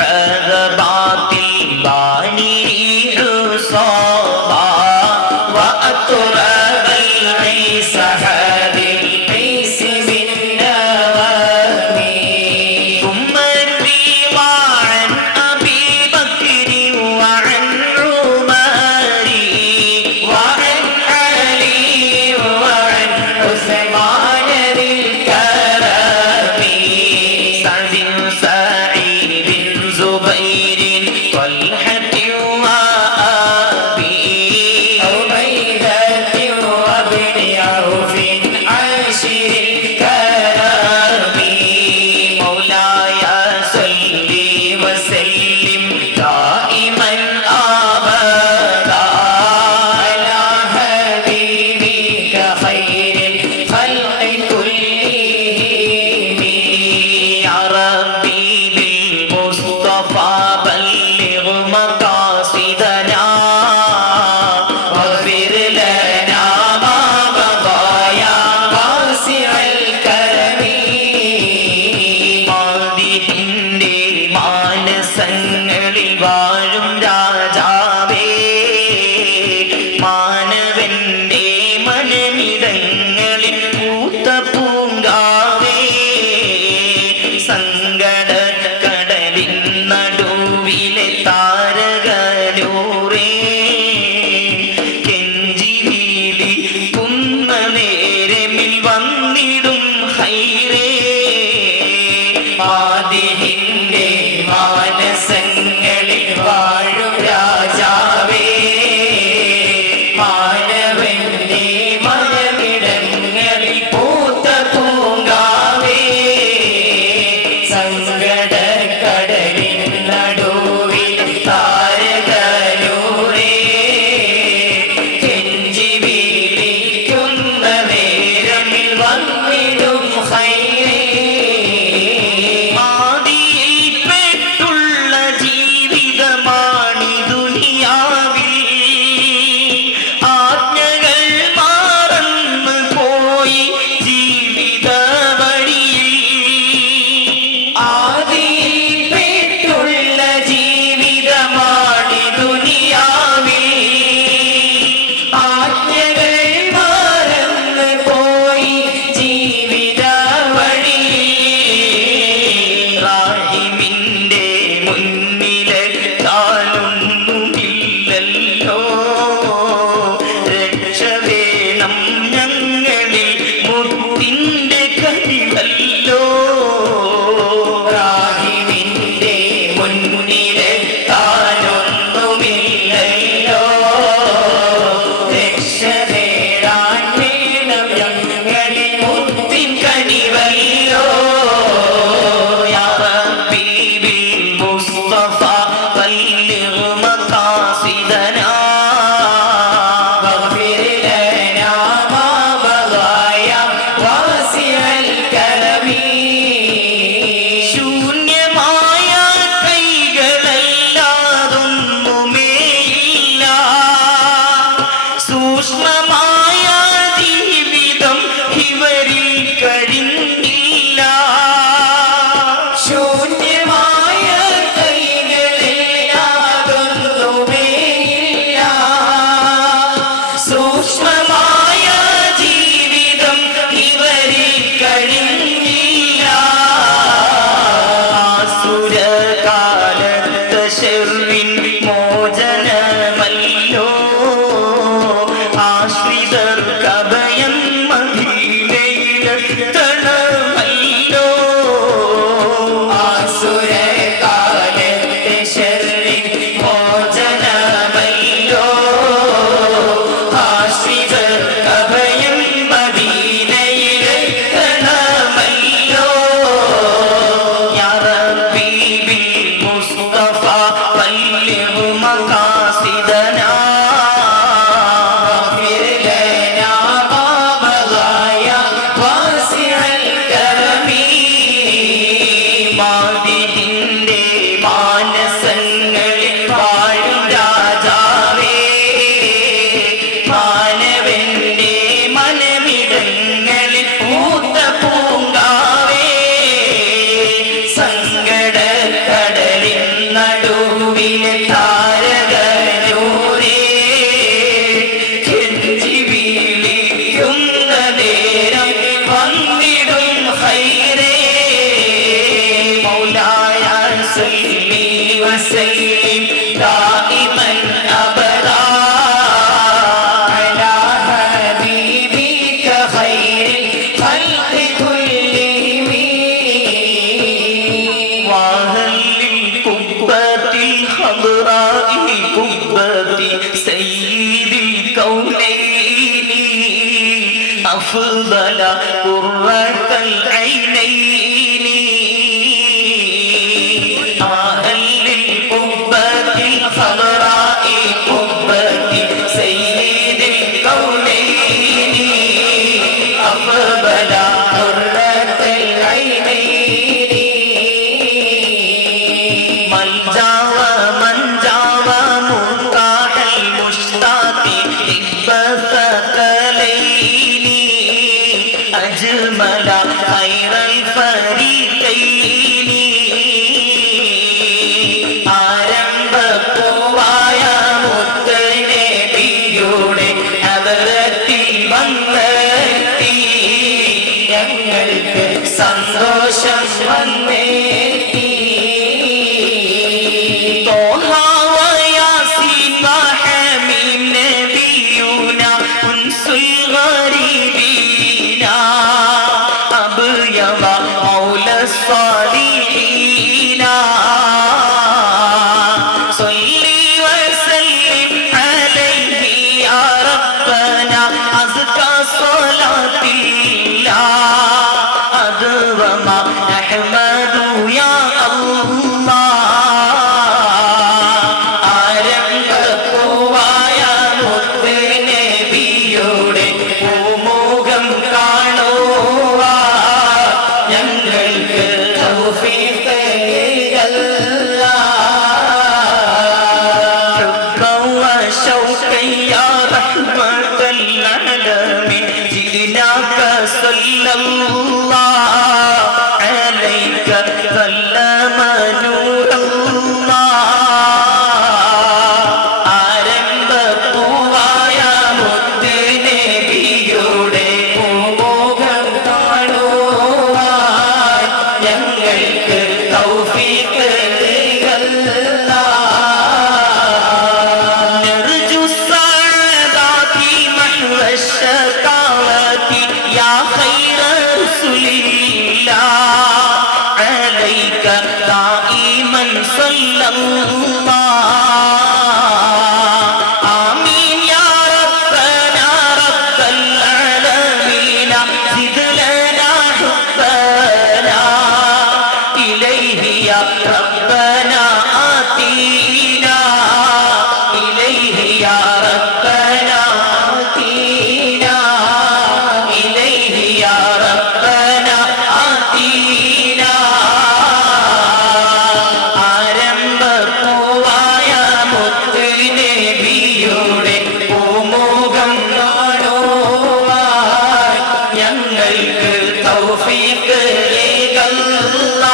عذبات الباني عصابا وأطرب العيس هذه العيس من نوامي ثم الرضا عن أبي بكر وعن عمر وعن علي وعن عثمان ذي الكرم سعد سعيد زبير طلحة وأبي عبيدة وابن عوف عاشر الكرم مولاي صل وسلم دائما أبدا على حبيبك خير الخلق كلهم يا ربي بالمصطفى بلغ مقاصدنا واغفر لنا ما مضى يا واسع الكرم മാതിഹിന്റെ മാനസങ്ങളിൽ വാഴും രാജാവേ മാനവന്റെ മനമിടങ്ങളിൽ പൂത്ത പൂങ്കാവേ സങ്കടക്കടലിൻ നടുവിലെ താരകനൂറേ കെഞ്ചി വിളിക്കുന്ന നേരമിൽ വന്നിടും ഹൈറേ മാതിഹിന്റെ മാനസങ്ങളിൽ വാഴും രാജാവേ മാനവന്റെ മനമിടങ്ങളിൽ പൂത്ത പൂങ്കാവേ സങ്കടക്കടലിൻ നടുവിൽ താരകനൂറേ കെഞ്ചി വിളിക്കുന്ന നേരമിൽ വന്നിടും ഹൈറേ ആദിയിൽപ്പെട്ടുള്ള ജീവിതമാണി ദുനിയാവിൽ ആജ്ഞകൾ മറന്നു പോയി ജീവിത വഴിയിൽ ആദിയിൽപ്പെട്ടുള്ള ജീവിതമാണി ദുനിയാവിൽ ആജ്ഞകൾ മറന്നു പോയി ജീവിത വഴിയിൽ റാഹിമിന്റെ മുന്നിലെ താനൊന്നുമില്ലല്ലോ രക്ഷ വേണം ഞങ്ങളിൽ മുത്തിൻ്റെ കനിവല്ലോ റാഹിമിന്റെ മുന്നിലെ താനൊന്നുമില്ലല്ലോ രക്ഷ നേടാൻ വേണം ഞങ്ങളിൽ മുത്തിൻ കനിവല്ലോ യാ റബ്ബി ബിൽ മുസ്തഫ ബല്ലിഗ് മഖാസിദനാ വഗ്ഫിർ ലനാ മാ ബദാ യാ വാസിഅൽ കരമി ശൂന്യമായ കൈകൾ صلي وسلم دائما أبدا على حبيبك خير الخلق كلهم وهل للقبة الخضراء قبة سيد الكونين أفضل قرة العينين أهل للقبة الخضراء قبة سيد الكونين أفضل قرة العينين ملجأ ومن جاوى مرتاح المشتاق حب الثقلين أجمل خير الفريقين ആരംഭപ്പൂവായ മുത്തനബിയുടെ ഹദറത്തിൽ വന്നെത്തി ഞങ്ങൾക്ക് സന്തോഷം വന്നെത്തി طه وياسين وحميم نبينا أنس الغريبين أبيض مولى الصالحين صلي وسلم عليه يا ربنا أزكى صلاة الله أدوم نحمد يا الله ആരംഭപ്പൂവായ മുത്തനബിയുടെ പൂമുഖം കാണുവാൻ ഞങ്ങൾക്ക് തൗഫീഖ് നൽകല്ല. حبا وشوقا يا رحمة العالمين جئناك صلى الله عليك سلم نور الله ആരംഭപ്പൂവായ മുത്തനബിയുടെ പൂമുഖം കാണുവാൻ ഞങ്ങൾക്ക് തൗഫീഖ് നൽകല്ല. نرجو السعادة محو الشقاوة يا خير رسول الله عليك دائما صلى الله آمين يا ربنا رب العالمين زد لنا حبنا إليه يا ربنا آتينا إليه يا ربنا آتينا إليه يا ربنا آتينا ആരംഭപ്പൂവായ മുത്തനബിയുടെ പൂമുഖം കാണുവാൻ ഞങ്ങൾക്ക് തൗഫീഖ് നൽകല്ല.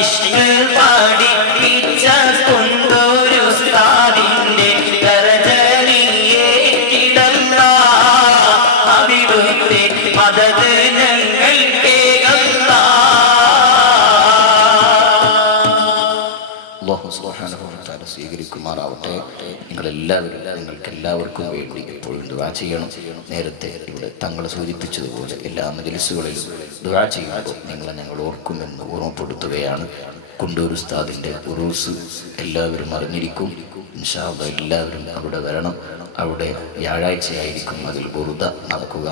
ഇഷ്ക് പഠിപ്പിച്ച കൊണ്ടൊരു ഉസ്താദിന്റെ ദർജനിയേറ്റിടല്ല. അവിടുത്തെ മദത് ഞങ്ങൾക്കേകല്ല. അല്ലാഹു സുബ്ഹാനഹു വ തആല സ്വീകരിക്കുമാറാവട്ടെ. നിങ്ങൾക്ക് എല്ലാവർക്കും വേണ്ടി എപ്പോഴും ദുആ ചെയ്യണം. നേരത്തെ ഇവിടെ തങ്ങൾ സൂചിപ്പിച്ചതുപോലെ എല്ലാ മജ്‌ലിസുകളിലും ദുആ ചെയ്യുമ്പോൾ നിങ്ങളെ ഞങ്ങൾ ഓർക്കുമെന്ന് ഓർമ്മപ്പെടുത്തുകയാണ്. കുണ്ടൂർ ഉസ്താദിൻ്റെ ഉറൂസ് എല്ലാവരും അറിഞ്ഞിരിക്കും. ഇൻഷാ അല്ലാഹ് എല്ലാവരും അവിടെ വരണം. അവിടെ വ്യാഴാഴ്ചയായിരിക്കും അതിൽ ബുറുദ നടക്കുക.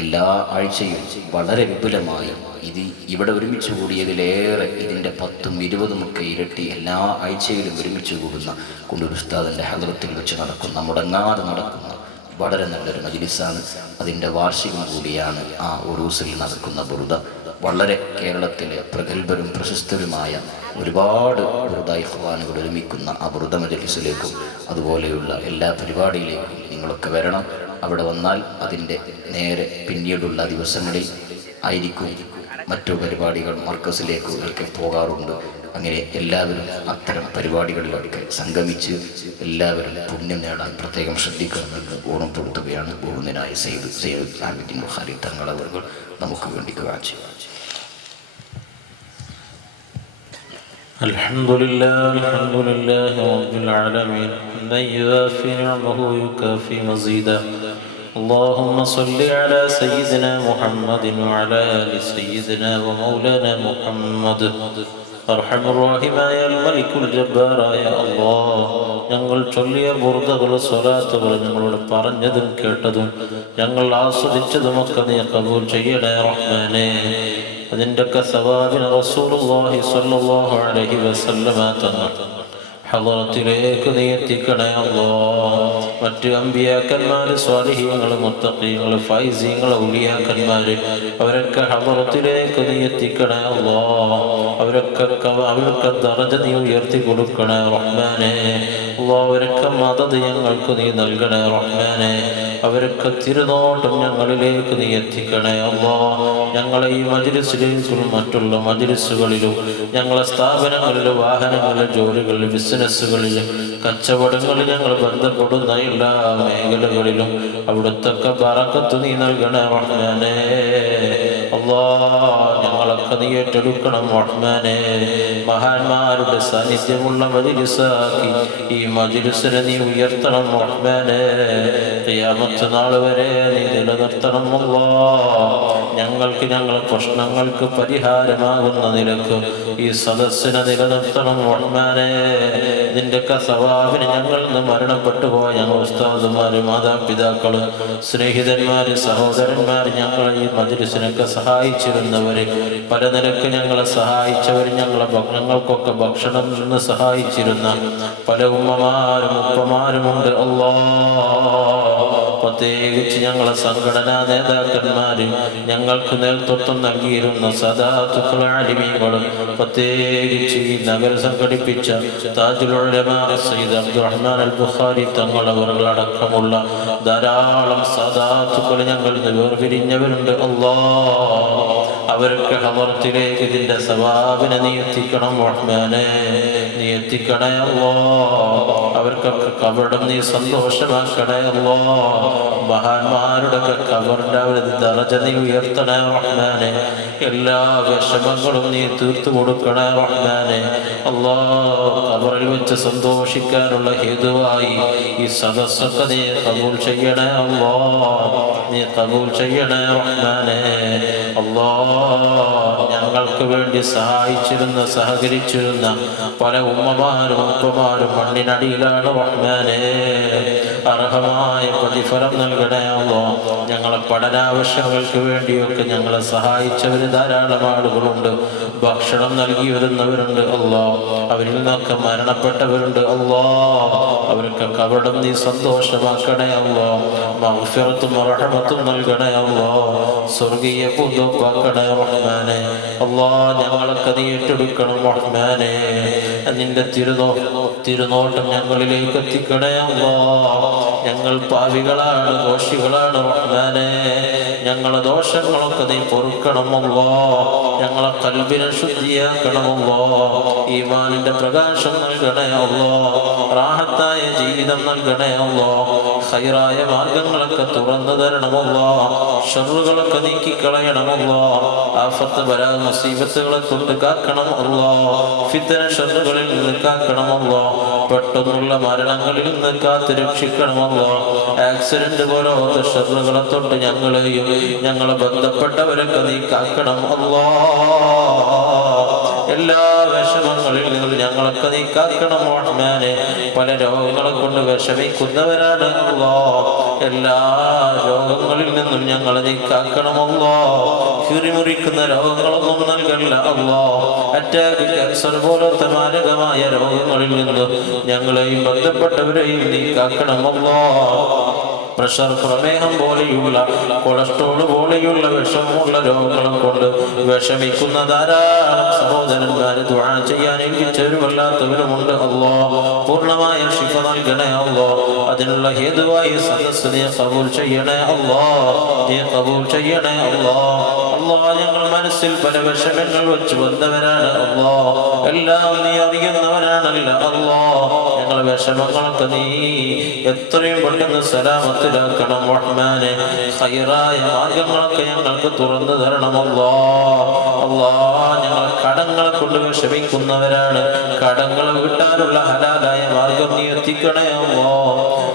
എല്ലാ ആഴ്ചയും വളരെ വിപുലമായി ഇവിടെ ഒരുമിച്ച് കൂടിയതിലേറെ ഇതിൻ്റെ 10ഉം 20ഉം ഒക്കെ ഇരട്ടി എല്ലാ ആഴ്ചയിലും ഒരുമിച്ച് കൂടുന്ന കുണ്ടൂർ ഉസ്താദിൻ്റെ ഹദ്റത്തിൽ വെച്ച് നടക്കുന്ന മുടങ്ങാതെ നടക്കുന്ന വളരെ നല്ലൊരു മജ്‌ലിസാണ്. അതിൻ്റെ വാർഷികം കൂടിയാണ് ആ ഉറൂസിൽ നടക്കുന്ന ബുറുദ. വളരെ കേരളത്തിലെ പ്രഗത്ഭരും പ്രശസ്തരുമായ ഒരുപാട് ബുറുദ ഇഖ്വാനുകൾ ഒരുമിക്കുന്ന ആ ബുറുദ മജ്‌ലിസിലേക്കും അതുപോലെയുള്ള എല്ലാ പരിപാടിയിലേക്കും നിങ്ങളൊക്കെ വരണം. അവിടെ വന്നാൽ അതിൻ്റെ നേരെ പിന്നീടുള്ള ദിവസങ്ങളിൽ ആയിരിക്കും മറ്റു പരിപാടികൾ മർക്കസിലേക്ക് ഒക്കെ പോകാറുണ്ട്. അങ്ങനെ എല്ലാവരും അത്തരം പരിപാടികളിലൊക്കെ സംഗമിച്ച് എല്ലാവരും പുണ്യം നേടാൻ പ്രത്യേകം ശ്രദ്ധിക്കണമെന്ന് ഓർമ്മപ്പെടുത്തുകയാണ്. ബഹുമാനായ സയ്യിദ് ആബിദീൻ ബുഖാരി തങ്ങൾ അവർ നമുക്ക് വേണ്ടി ദുആ ചെയ്യും. الحمد لله رب العالمين من يوافي نعمه يكافي مزيدا اللهم صل على سيدنا محمد وعلى آل سيدنا ومولانا محمد അർഹമുർറഹീമായ മലിക്കുൽ ജബ്ബാറായ അല്ലാഹ്, ഞങ്ങൾ ചൊല്ലിയ ബുർദകളും സ്വലാത്തുകളും ഞങ്ങളോട് പറഞ്ഞതും കേട്ടതും ഞങ്ങൾ ആസ്വദിച്ചതുമൊക്കെ നീ ഖബൂൽ ചെയ്യണേ റഹ്മാനേ. അതിൻ്റെയൊക്കെ സവാബിന് റസൂലുള്ളാഹി സ്വല്ലല്ലാഹു അലൈഹി വസല്ലമ തങ്ങൾ ഹളറത്തിലേക്ക് നീ എത്തിക്കണേ അല്ലാഹ്. മറ്റ് അമ്പിയാക്കന്മാർ, സ്വാലിഹീങ്ങൾ, മുത്തഖീങ്ങൾ, ഫൈസീങ്ങൾ, ഔലിയാക്കന്മാർ അവരൊക്കെ ഹളറത്തിലേക്ക് നീ എത്തിക്കണേ അല്ലാഹ്. അവരൊക്കെ ദറജ നീ ഉയർത്തി കൊടുക്കണേ റഹ്മാനേ. അല്ലാഹ് അവരൊക്കെ മദദ് ഞങ്ങൾക്ക് നീ നൽകണേ റഹ്മാനേ. അവരൊക്കെ തിരുനോട്ടം ഞങ്ങളിലേക്ക് നീ എത്തിക്കണേ അല്ലാഹ്. ഞങ്ങളെ ഈ മജ്ലിസിലേക്കും മറ്റുള്ള മജ്ലിസുകളിലും ഞങ്ങളെ സ്ഥാപനങ്ങളിലും വാഹനങ്ങളിലും ജോലികളിലും ബിസിനസ്സുകളിലും കച്ചവടങ്ങളിൽ ഞങ്ങൾ ബന്ധപ്പെടുന്ന എല്ലാ മേഖലകളിലും അവിടുത്തെ ബറക്കത്ത് നീ നൽകണേ റഹ്മാനേ. അല്ലാഹ് ഞങ്ങളൊക്കെ നീ ഏറ്റെടുക്കണം റഹ്മാനേ. മഹാന്മാരുടെ സാന്നിധ്യമുള്ള മജ്ലിസാക്കി ഈ മജ്ലിസിനെ നീ ഉയർത്തണം റഹ്മാനേ. ഖിയാമത്ത് നാൾ വരെ നീ നിലനിർത്തണം അല്ലാഹ്. ഞങ്ങൾക്ക് ഞങ്ങളെ പ്രശ്നങ്ങൾക്ക് പരിഹാരമാകുന്ന നിലക്ക് ഈ സദസ്സിനെ നിലനിർത്തണം റഹ്മാനേ. ഇതിൻ്റെയൊക്കെ സവാബിന് ഞങ്ങൾ ഇന്ന് മരണപ്പെട്ടു പോയ ഞങ്ങൾ ഉസ്താദുമാര്, മാതാപിതാക്കള്, സ്നേഹിതന്മാര്, സഹോദരന്മാര്, ഞങ്ങളെ ഈ മജ്ലിസിനൊക്കെ സഹായിച്ചിരുന്നവര്, പല നിലക്ക് ഞങ്ങളെ സഹായിച്ചവർ, ഞങ്ങൾക്കൊക്കെ ഭക്ഷണം നിന്ന് സഹായിച്ചിരുന്ന പല ഉമ്മമാരും ഉപ്പമാരുമുണ്ട് അല്ലാഹ്. പ്രത്യേകിച്ച് ഞങ്ങളെ സംഘടനാ നേതാക്കന്മാര്, ഞങ്ങൾക്ക് നേതൃത്വം നൽകിയിരുന്ന സദാത്തുക്കൾ, ആലിമീങ്ങൾ, പ്രത്യേകിച്ച് ഈ നഗരം സംഘടിപ്പിച്ച താജുൽ ഉലമാ സയ്യിദ് അബ്ദുറഹ്മാൻ അൽ ബുഖാരി തങ്ങളടക്കമുള്ള ധാരാളം സദാത്തുക്കൾ ഞങ്ങൾ വേർപിരിഞ്ഞവരുണ്ട് അല്ലാഹ്. അവർക്ക് ഹളറത്തിലേക്ക് ഇതിന്റെ സവാബിനെ നീ എത്തിക്കണം റഹ്മാനേ. നീ എത്തിക്കണേ അല്ലാഹ്. അവർക്കൊക്കെ കബറും നീ സന്തോഷമാക്കണേ അല്ലാഹ്. മഹാന്മാരുടെ കബറിന്റെ അവരുടെ ദറജ നീ ഉയർത്തണേ റഹ്മാനേ. എല്ലാ വിഷമങ്ങളും നീ തീർത്തു കൊടുക്കണേ റഹ്മാനേ. അല്ലാഹ് കബറിൽ വെച്ച് സന്തോഷിക്കാനുള്ള ഹേതുവായി ഈ സദസ്സൊക്കെ നീ ഖബൂൽ ചെയ്യണേ അല്ലാഹ്. നീ ഖബൂൽ ചെയ്യണേ റഹ്മാനേ. അല്ലാഹ് ഞങ്ങൾക്ക് വേണ്ടി സഹായിച്ചിരുന്ന സഹകരിച്ചിരുന്ന പല ഉമ്മമാരും ഉപ്പമാരും മണ്ണിനടിയിലാണ് റഹ്മാനേ. അർഹമായ പ്രതിഫലം നൽകണേ അല്ലാഹ്. ഞങ്ങളെ പഠനാവശ്യങ്ങൾക്ക് വേണ്ടിയൊക്കെ ഞങ്ങളെ സഹായിച്ചവർ ധാരാളം ആളുകളുണ്ട്. ഭക്ഷണം നൽകി വരുന്നവരുണ്ട് അല്ലാഹ്. അവരിൽ നിന്നൊക്കെ മരണപ്പെട്ടവരുണ്ട് അല്ലാഹ്. അവർക്ക് കബറും നീ സന്തോഷമാക്കണേ അല്ലാഹ്. മഗ്ഫിറത്തും റഹ്മത്തും നൽകണേ അല്ലാഹ്. സ്വർഗീയ പൂന്തോപ്പാക്കണേ റഹ്മാനേ. അല്ലാഹ് ഞങ്ങളൊക്കെ നീ ഏറ്റെടുക്കണം റഹ്മാനേ. നിന്റെ തിരുനോട്ടം ഞങ്ങളിലേക്ക് എത്തിക്കണേ അല്ലാഹ്. ഞങ്ങൾ പാവികളാണ്, ദോഷികളാണ് റഹ്മാനേ. ഞങ്ങളെ ദോഷങ്ങളൊക്കെ നീ പൊറുക്കണം അല്ലാഹ്. ഞങ്ങളെ ഖൽബിനെ ശുദ്ധിയാക്കണം അല്ലാഹ്. ഈമാനിന്റെ പ്രകാശം നൽകണേ അല്ലാഹ്. റാഹത്തായ ജീവിതം നൽകണേ അല്ലാഹ്. ഖൈറായ മാർഗങ്ങളൊക്കെ തുറന്നു തരണം അല്ലാഹ്. ശർറുകളൊക്കെ നീക്കിക്കളയണം അല്ലാഹ്. ആഫത്ത് ബലാ മുസീബത്തുകളെ തൊട്ട് കാക്കണം അല്ലാഹ്. ഫിത്ന ശർറുകളിൽ നിന്ന് കാക്കണം അല്ലാഹ്. പെട്ടെന്നുള്ള മരണങ്ങളിൽ നിന്ന് കാത്ത് രക്ഷിക്കണം അല്ലാഹ്. ആക്സിഡന്റ് പോലത്തെ ശർറുകളെ തൊട്ട് ഞങ്ങളെയും ഞങ്ങളെ ബന്ധപ്പെട്ടവരൊക്കെ നീ കാക്കണം അല്ലാഹ്. എല്ലാ വിഷമങ്ങളിൽ നിന്നും ഞങ്ങളൊക്കെ നീ കാക്കണം റഹ്മാനേ. പല രോഗങ്ങളെ കൊണ്ട് വിഷമിക്കുന്നവരാണ് അല്ലാഹ്. എല്ലാ രോഗങ്ങളിൽ നിന്നും ഞങ്ങളെ നീ കാക്കണം അല്ലാഹ്. കുറിമുറിക്കുന്ന രോഗങ്ങളൊന്നും നൽകല്ല അല്ലാഹ്. അറ്റാക്ക്, ക്യാൻസർ പോലത്തെ മാരകമായ രോഗങ്ങളിൽ നിന്ന് ഞങ്ങളെയും ബന്ധപ്പെട്ടവരെയും നീ കാക്കണം അല്ലാഹ്. പ്രഷർ, പ്രമേഹം പോലെയുള്ള, കൊളസ്ട്രോൾ പോലെയുള്ള വിഷമുള്ള രോഗങ്ങളും കൊണ്ട് വിഷമിക്കുന്ന ധാരാളം സഹോദരന്മാര് ദുആ ചെയ്യാൻ ഏൽപ്പിച്ചവരുമല്ലാത്തവരുമുണ്ട് അല്ലാഹ്. പൂർണ്ണമായ ശിഫ നൽകണേ അല്ലാഹ്. അതിനുള്ള ഹേതുവായി സദസ്സ് നീ ഖബൂൽ ചെയ്യണേ അല്ലാഹ്. നീ ഖബൂൽ ചെയ്യണേ അല്ലാഹ്. അല്ലാഹ് ഞങ്ങൾ മനസ്സിൽ പല വിഷമങ്ങൾ വെച്ച് വന്നവരാണ് അല്ലാഹ്. എല്ലാം നീ അറിയുന്നവനാണല്ലോ അല്ലാഹ്. ഞങ്ങളെ വിഷമങ്ങളൊക്കെ നീ എത്രയും പെട്ടെന്ന് സലാമത്തിലാക്കണം റഹ്മാനേ. ഖൈറായ മാർഗങ്ങളൊക്കെ ഞങ്ങൾക്ക് തുറന്നു തരണം അല്ലാഹ്. അല്ലാഹ് ഞങ്ങളെ കടങ്ങളെ കൊണ്ട് വിഷമിക്കുന്നവരാണ്. കടങ്ങൾ വീട്ടാനുള്ള ഹലാലായ മാർഗം നീ എത്തിക്കണേ അല്ലാ.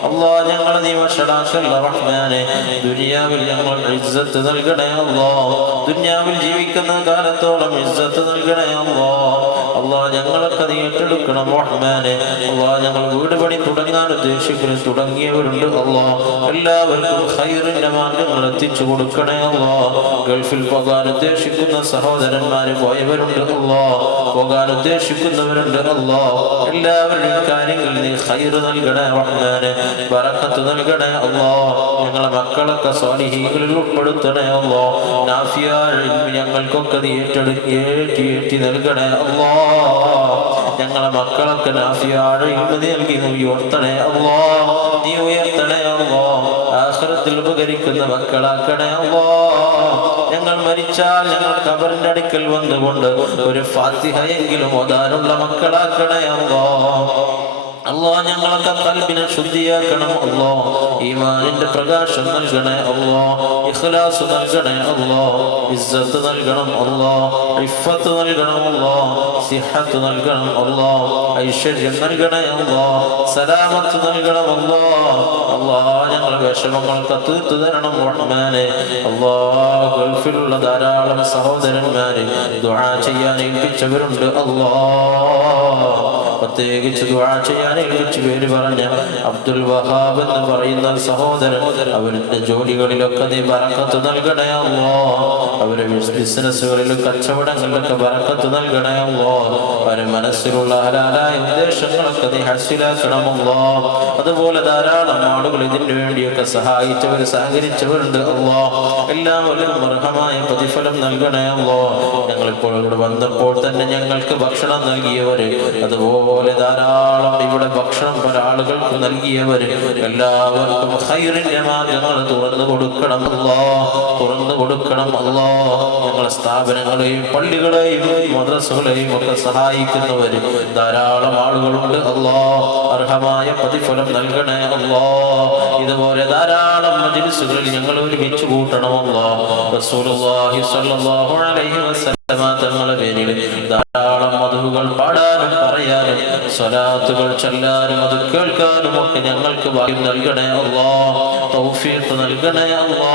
അല്ലാ ഞങ്ങളെ നീ വഷളാക്കല്ല റഹ്മാനെ. ദുനിയാവിൽ ഞങ്ങൾ ഇസ്സത്ത് നൽകണേ അല്ലാ. ദുനിയാവിൽ ജീവിക്കുന്ന കാലത്തോളം ഇസ്സത്ത് നൽകണേ അല്ലാ. അല്ലാ ഞങ്ങളൊക്കെ നീ ഏറ്റെടുക്കണം റഹ്മാനെ. അല്ലാ ഞങ്ങൾ വീട് പണി തുടങ്ങാൻ ഉദ്ദേശിക്കുന്ന തുടങ്ങിയവരുണ്ട് അല്ലാ. എല്ലാവർക്കും ഖൈറിന്റെ മാർഗങ്ങൾ എത്തിച്ചു കൊടുക്കണേ അല്ലാ. ഗൾഫിൽ പോകാൻ ഉദ്ദേശിക്കുന്ന സഹോദരന്മാര് പോയവരുണ്ട് അല്ലാ. പോകാൻ ഉദ്ദേശിക്കുന്നവരുണ്ട് അല്ലാ. എല്ലാവരുടെയും കാര്യങ്ങൾ നീ ഖൈർ നൽകണേ റഹ്മാനെ. ബറക്കത്ത് നൽകണേ അല്ലാ. ഞങ്ങളെ മക്കളൊക്കെ സ്വാലിഹീങ്ങളിൽ ഉൾപ്പെടുത്തണേ അല്ലാ. നാഫിയായ ഇൽമ് ഞങ്ങൾക്കൊക്കെ നീ ഏറ്റി നൽകണേ അല്ലാ. ഞങ്ങളെ മക്കളൊക്കെ നാഫിയായ ഇൽമ് നൽകി നീ ഉയർത്തണേ അല്ലാ. നീ ഉയർത്തണേ അല്ലാ. ആഖിറത്തിൽ ഉപകരിക്കുന്ന മക്കളാക്കണേ അല്ലാ. ഞങ്ങൾ മരിച്ചാൽ ഞങ്ങൾ ഖബറിന്റെ അടുക്കൽ വന്നുകൊണ്ട് ഒരു ഫാത്തിഹയെങ്കിലും ഓതാനുള്ള മക്കളാക്കണേ അല്ലാ. അല്ലാ ഞങ്ങളൊക്കെ ഖൽബിനെ ശുദ്ധിയാക്കണം അല്ലാ. ഈമാനിന്റെ പ്രകാശം നൽകണേ അല്ലാ. ഇഖ്ലാസ് നൽകണേ അല്ലാ. ഇസ്സത്ത് നൽകണം അല്ലാ. ഇഫ്ഫത്ത് നൽകണം അല്ലാ. സിഹത്ത് നൽകണം അല്ലാ. ഐശ്വര്യം നൽകണേ അല്ലാ. സലാമത്ത് നൽകണം അല്ലാ. അല്ലാ ഞങ്ങളുടെ വിഷമങ്ങളൊക്കെ തീർത്തു തരണം റഹ്മാനെ. അല്ലാ ഗൾഫിലുള്ള ധാരാളം സഹോദരന്മാര് ദുആ ചെയ്യാൻ ഏൽപ്പിച്ചവരുണ്ട് അല്ലാ. പ്രത്യേകിച്ച് ദുആ ചെയ്യാൻ ഏൽപ്പിച്ചു പേര് പറഞ്ഞ അബ്ദുൽ വഹാബ് എന്ന് പറയുന്ന സഹോദരൻ, അവരുടെ ജോലികളിലൊക്കെ നീ ബറക്കത്ത് നൽകണേ അല്ലാ. അവരുടെ ബിസിനസ്സുകളിലും കച്ചവടങ്ങളിലൊക്കെ ബറക്കത്ത് നൽകണേ അല്ലാ. അവരുടെ മനസ്സിലുള്ള ഹലാലായ ഉദ്ദേശങ്ങളൊക്കെ നീ ഹസിലാക്കണം അല്ലാ. അതുപോലെ ധാരാളം ആളുകൾ ഇതിനു വേണ്ടിയൊക്കെ സഹായിച്ചവർ സഹകരിച്ചവരുണ്ട് അല്ലാ. എല്ലാവർക്കും അർഹമായ പ്രതിഫലം നൽകണേ അല്ലാ. ഞങ്ങളിപ്പോൾ ഇവിടെ വന്നപ്പോൾ തന്നെ ഞങ്ങൾക്ക് ഭക്ഷണം നൽകിയവര്, അതുപോലെ ധാരാളം ഇവിടെ ഭക്ഷണം പല ആളുകൾക്ക് നൽകിയവര്, എല്ലാവർക്കും ഖൈറിന്റെ മാർഗങ്ങൾ തുറന്നു കൊടുക്കണം അല്ലാ. തുറന്നു കൊടുക്കണം അല്ലാ. ഞങ്ങളെ സ്ഥാപനങ്ങളെയും പള്ളികളെയും മദ്രസകളെയും ഒക്കെ സഹായിക്കുന്നവര് ധാരാളം ആളുകളുണ്ട് അല്ലാ. അർഹമായ പ്രതിഫലം നൽകണേ അല്ലാ. ഇതുപോലെ ധാരാളം മജ്‌ലിസുകളിൽ ഞങ്ങൾ ഒരുമിച്ച് കൂട്ടണം അല്ലാ. റസൂലുള്ളാഹി സ്വല്ലല്ലാഹു അലൈഹി വസല്ലമ തങ്ങളുടെ പേരിൽ ധാരാളം മദ്ഹുകൾ പാടാനും പറയാനും സ്വലാത്തുകൾ ചൊല്ലാനും അത് കേൾക്കാനും ഒക്കെ ഞങ്ങൾക്ക് ഭാഗ്യം നൽകണേ അല്ലാ. തൗഫീഖ് നൽകണേ അല്ലാ.